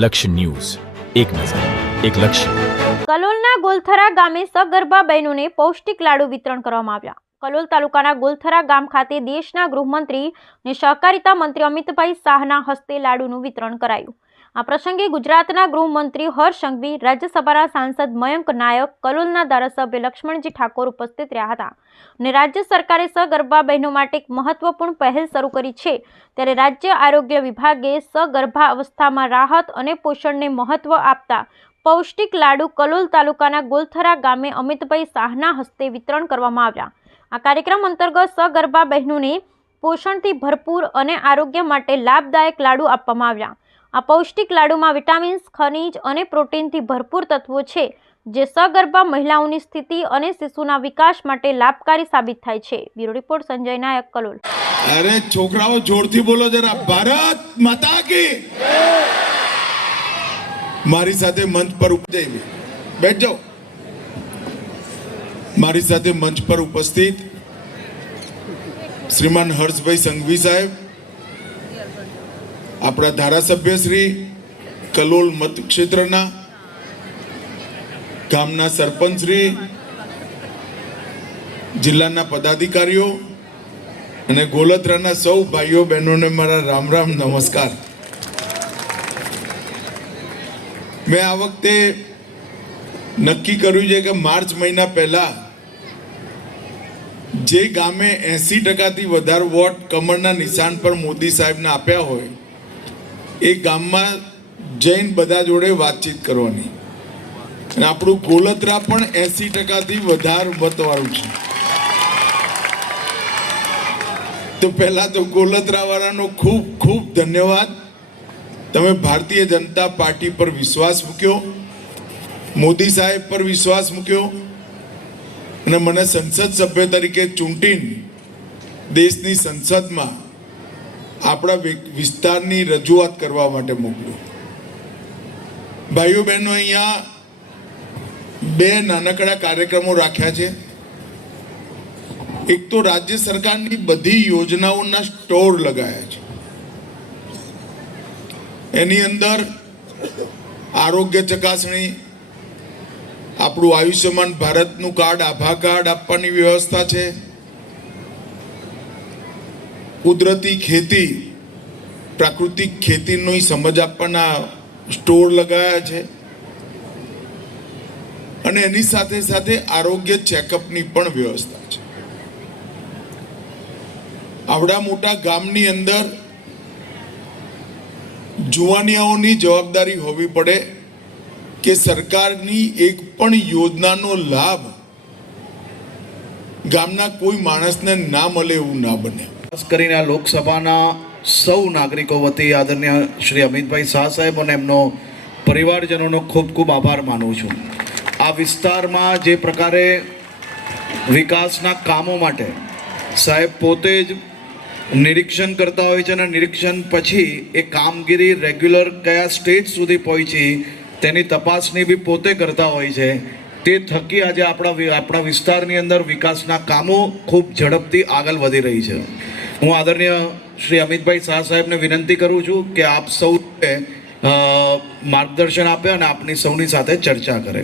લક્ષ્ય ન્યૂઝ, એક નજર, એક લક્ષ્ય. કલોલના ગોલથરા ગામે સગર્ભા બહેનોને પૌષ્ટિક લાડુ વિતરણ કરવામાં આવ્યા. કલોલ તાલુકાના ગોલથરા ગામ ખાતે દેશના ગૃહમંત્રી અને સહકારિતા મંત્રી અમિતભાઈ શાહના હસ્તે લાડુનું વિતરણ કરાયું. આ પ્રસંગે ગુજરાતના ગૃહમંત્રી હર્ષ સંઘવી, રાજ્યસભાના સાંસદ મયંક નાયક, કલોલના ધારાસભ્ય લક્ષ્મણજી ઠાકોર ઉપસ્થિત રહ્યા હતા. અને રાજ્ય સરકારે સગર્ભા બહેનો માટે એક મહત્વપૂર્ણ પહેલ શરૂ કરી છે. ત્યારે રાજ્ય આરોગ્ય વિભાગે સગર્ભા અવસ્થામાં રાહત અને પોષણને મહત્વ આપતા પૌષ્ટિક લાડુ કલોલ તાલુકાના ગોલથરા ગામે અમિતભાઈ શાહના હસ્તે વિતરણ કરવામાં આવ્યા. આ કાર્યક્રમ અંતર્ગત સગર્ભા બહેનોને પોષણથી ભરપૂર અને આરોગ્ય માટે લાભદાયક લાડુ આપવામાં આવ્યા. આ પૌષ્ટિક લાડુમાં વિટામિન્સ, ખનિજ અને પ્રોટીનથી ભરપૂર તત્વો છે, જે સગર્ભા મહિલાઓની સ્થિતિ અને શિશુના વિકાસ માટે લાભકારી સાબિત થાય છે. બ્યુરો રિપોર્ટ સંજય નાયક, કલોલ. અરે છોકરાઓ જોરથી બોલો જરા. ભારત માતા કી. મારી સાથે મંચ પર બેઠ જાઓ. મારી સાથે મંચ પર ઉપસ્થિત શ્રીમાન હર્ષભાઈ સંઘવી સાહેબ, આપણા ધારાસભ્ય શ્રી, કલોલ મતક્ષેત્રના ગામના સરપંચ શ્રી, જિલ્લાના પદાધિકારીઓ અને ગોલથરાના સૌ ભાઈઓ બહેનોને મારા રામ રામ નમસ્કાર. મેં આ વખતે નક્કી કર્યું છે કે માર્ચ મહિના પહેલા જે ગામે 80%થી વધારે વોટ કમળના નિશાન પર મોદી સાહેબને આપ્યા હોય એ ગામમાં જઈને બધા જોડે વાતચીત કરવાની. અને આપણું ગોલથરા પણ 80%થી વધારે મતવાળું છે. તો પહેલા તો ગોલથરા વાળાનો ખૂબ ખૂબ ધન્યવાદ. તમે ભારતીય જનતા પાર્ટી પર વિશ્વાસ મૂક્યો, મોદી સાહેબ પર વિશ્વાસ મૂક્યો અને મને સંસદ સભ્ય તરીકે ચૂંટીને દેશની સંસદમાં આપણા વિસ્તારની રજૂઆત કરવા માટે મોકલ્યો. ભાઈઓ બહેનો, અહીંયા 2 નાનકડા કાર્યક્રમો રાખ્યા છે. એક તો રાજ્ય સરકારની બધી યોજનાઓના સ્ટોર લગાયા છે. એની અંદર આરોગ્ય ચકાસણી, આપણું આયુષ્યમાન ભારતનું કાર્ડ, આભા કાર્ડ આપવાની વ્યવસ્થા છે. કુદરતી ખેતી, પ્રાકૃતિક ખેતીની સમજ આપવાના સ્ટોર લગાયા છે. અને એની સાથે સાથે આરોગ્ય ચેકઅપની પણ વ્યવસ્થા છે. આવડા મોટા ગામની અંદર જુવાનિયાઓની જવાબદારી હોવી પડે કે સરકારની એક પણ યોજનાનો લાભ ગામના કોઈ માણસને ના મળે એવું ના બને. ખાસ કરીને આ લોકસભાના સૌ નાગરિકો વતી આદરણીય શ્રી અમિતભાઈ શાહ સાહેબ અને એમનો પરિવારજનોનો ખૂબ ખૂબ આભાર માનું છું. આ વિસ્તારમાં જે પ્રકારે વિકાસના કામો માટે સાહેબ પોતે જ નિરીક્ષણ કરતા હોય છે અને નિરીક્ષણ પછી એ કામગીરી રેગ્યુલર કયા સ્ટેજ સુધી પહોંચી તેની તપાસણી બી પોતે કરતા હોય છે. તે થકી આજે આપણા વિસ્તારની અંદર વિકાસના કામો ખૂબ ઝડપથી આગળ વધી રહી છે. હું આદરણીય શ્રી અમિતભાઈ શાહ સાહેબને વિનંતી કરું છું કે આપ સૌ માર્ગદર્શન આપે અને આપની સૌની સાથે ચર્ચા કરે.